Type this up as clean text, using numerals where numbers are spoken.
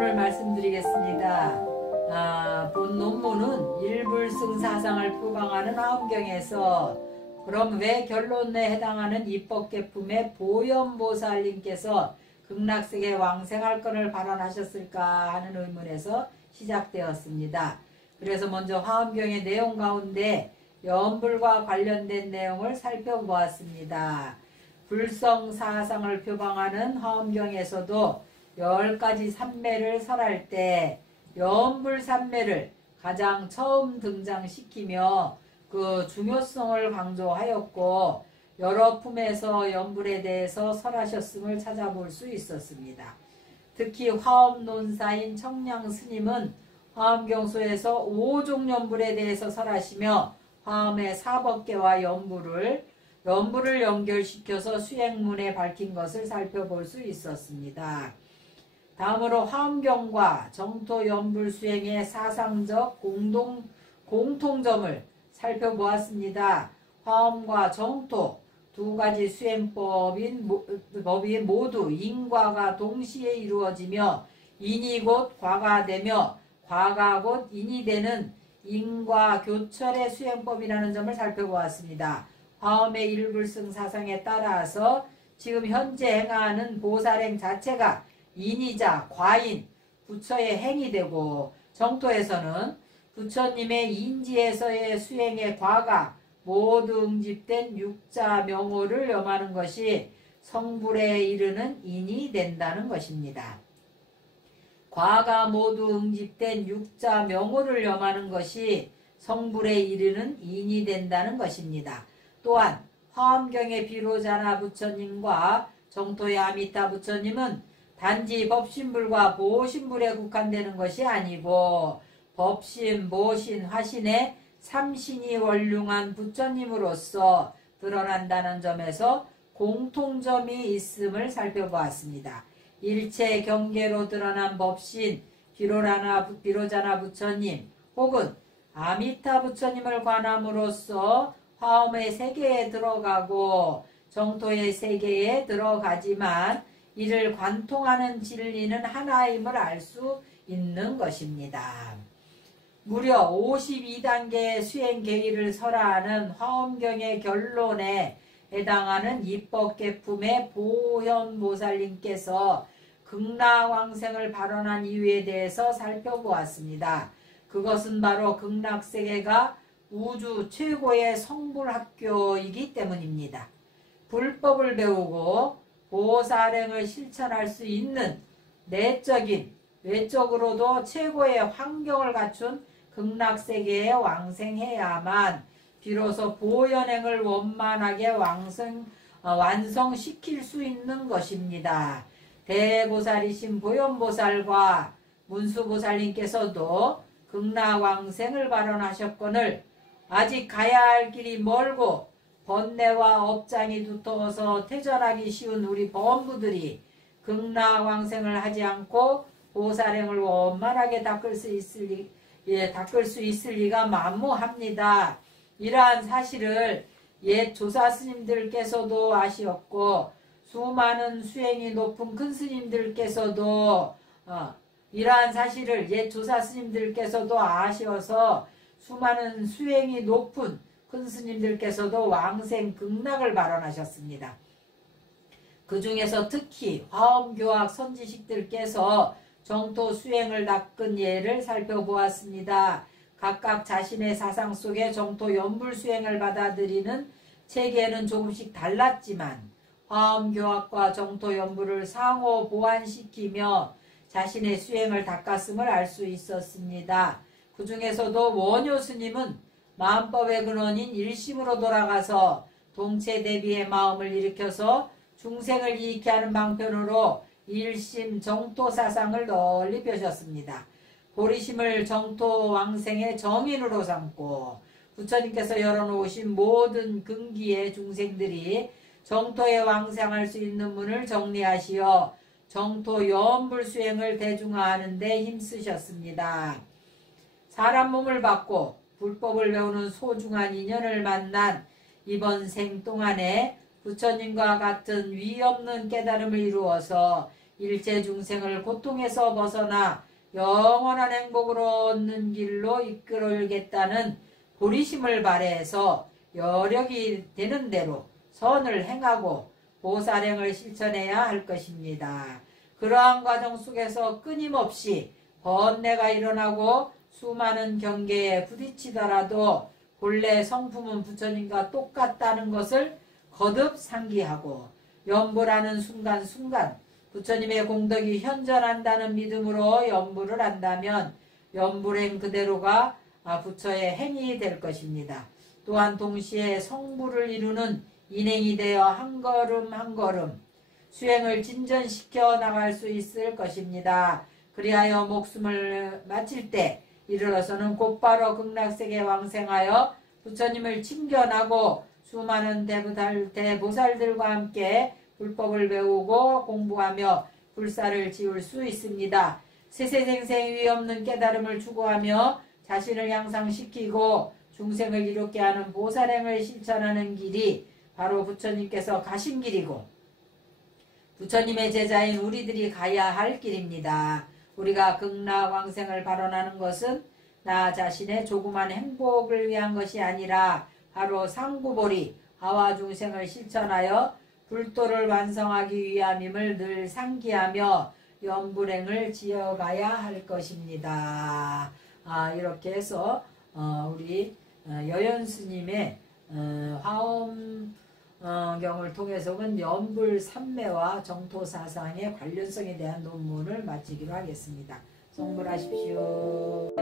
논문을 말씀드리겠습니다. 본 논문은 일불승사상을 표방하는 화엄경에서 그럼 왜 결론에 해당하는 입법계품의 보현보살님께서 극락세계 왕생할 건을 발언하셨을까 하는 의문에서 시작되었습니다. 그래서 먼저 화엄경의 내용 가운데 염불과 관련된 내용을 살펴보았습니다. 불성사상을 표방하는 화엄경에서도 10가지 삼매를 설할 때 염불삼매를 가장 처음 등장시키며 그 중요성을 강조하였고 여러 품에서 염불에 대해서 설하셨음을 찾아볼 수 있었습니다. 특히 화엄론사인 청량스님은 화엄경소에서 5종 염불에 대해서 설하시며 화엄의 사법계와 염불을 연결시켜서 수행문에 밝힌 것을 살펴볼 수 있었습니다. 다음으로 화엄경과 정토 염불 수행의 사상적 공통점을 살펴보았습니다. 화엄과 정토 두 가지 수행법이 모두 인과가 동시에 이루어지며 인이 곧 과가 되며 과가 곧 인이 되는 인과 교철의 수행법이라는 점을 살펴보았습니다. 화엄의 일불승 사상에 따라서 지금 현재 행하는 보살행 자체가 인이자 과인 부처의 행이 되고 정토에서는 부처님의 인지에서의 수행의 과가 모두 응집된 육자 명호를 염하는 것이 성불에 이르는 인이 된다는 것입니다. 과가 모두 응집된 육자 명호를 염하는 것이 성불에 이르는 인이 된다는 것입니다. 또한 화엄경의 비로자나 부처님과 정토의 아미타 부처님은 단지 법신불과 보신불에 국한되는 것이 아니고 법신, 모신, 화신의 삼신이 원륭한 부처님으로서 드러난다는 점에서 공통점이 있음을 살펴보았습니다. 일체 경계로 드러난 법신, 비로자나 부처님 혹은 아미타 부처님을 관함으로써 화엄의 세계에 들어가고 정토의 세계에 들어가지만 이를 관통하는 진리는 하나임을 알 수 있는 것입니다. 무려 52단계의 수행 계기를 설하는 화엄경의 결론에 해당하는 입법계품의 보현보살님께서 극락왕생을 발언한 이유에 대해서 살펴보았습니다. 그것은 바로 극락세계가 우주 최고의 성불학교이기 때문입니다. 불법을 배우고 보살행을 실천할 수 있는 내적인 외적으로도 최고의 환경을 갖춘 극락세계에 왕생해야만 비로소 보현행을 원만하게 완성시킬 수 있는 것입니다. 대보살이신 보현보살과 문수보살님께서도 극락왕생을 발언하셨거늘 아직 가야 할 길이 멀고 번뇌와 업장이 두터워서 퇴전하기 쉬운 우리 범부들이 극락왕생을 하지 않고 보살행을 원만하게 닦을 수 있을 리가 만무합니다. 이러한 사실을 옛 조사스님들께서도 아시었고 수많은 수행이 높은 큰 스님들께서도 이러한 사실을 옛 조사스님들께서도 아시어서 수많은 수행이 높은 큰 스님들께서도 왕생 극락을 발언하셨습니다. 그 중에서 특히 화엄교학 선지식들께서 정토 수행을 닦은 예를 살펴보았습니다. 각각 자신의 사상 속에 정토 연불 수행을 받아들이는 체계는 조금씩 달랐지만 화엄교학과 정토 연불을 상호 보완시키며 자신의 수행을 닦았음을 알 수 있었습니다. 그 중에서도 원효 스님은 마음법의 근원인 일심으로 돌아가서 동체 대비의 마음을 일으켜서 중생을 이익케 하는 방편으로 일심 정토 사상을 널리 펴셨습니다. 보리심을 정토 왕생의 정인으로 삼고 부처님께서 열어놓으신 모든 근기의 중생들이 정토에 왕생할 수 있는 문을 정리하시어 정토 연불 수행을 대중화하는 데 힘쓰셨습니다. 사람 몸을 받고 불법을 배우는 소중한 인연을 만난 이번 생 동안에 부처님과 같은 위없는 깨달음을 이루어서 일체 중생을 고통에서 벗어나 영원한 행복으로 얻는 길로 이끌겠다는 보리심을 발해서 여력이 되는 대로 선을 행하고 보살행을 실천해야 할 것입니다. 그러한 과정 속에서 끊임없이 번뇌가 일어나고 수많은 경계에 부딪히더라도 본래 성품은 부처님과 똑같다는 것을 거듭 상기하고 연불하는 순간순간 부처님의 공덕이 현존한다는 믿음으로 연불을 한다면 연불행 그대로가 부처의 행이 될 것입니다. 또한 동시에 성불을 이루는 인행이 되어 한 걸음 한 걸음 수행을 진전시켜 나갈 수 있을 것입니다. 그리하여 목숨을 마칠 때 이르러서는 곧바로 극락세계 왕생하여 부처님을 친견하고 수많은 대보살들과 함께 불법을 배우고 공부하며 불사를 지을 수 있습니다. 세세생생 위없는 깨달음을 추구하며 자신을 향상시키고 중생을 이롭게 하는 보살행을 실천하는 길이 바로 부처님께서 가신 길이고 부처님의 제자인 우리들이 가야 할 길입니다. 우리가 극락왕생을 발언하는 것은 나 자신의 조그만 행복을 위한 것이 아니라 바로 상구보리 하와중생을 실천하여 불도를 완성하기 위함임을 늘 상기하며 연불행을 지어가야 할 것입니다. 이렇게 해서 우리 여연스님의 화엄경을 통해서는 연불 삼매와 정토사상의 관련성에 대한 논문을 마치기로 하겠습니다. 성불하십시오.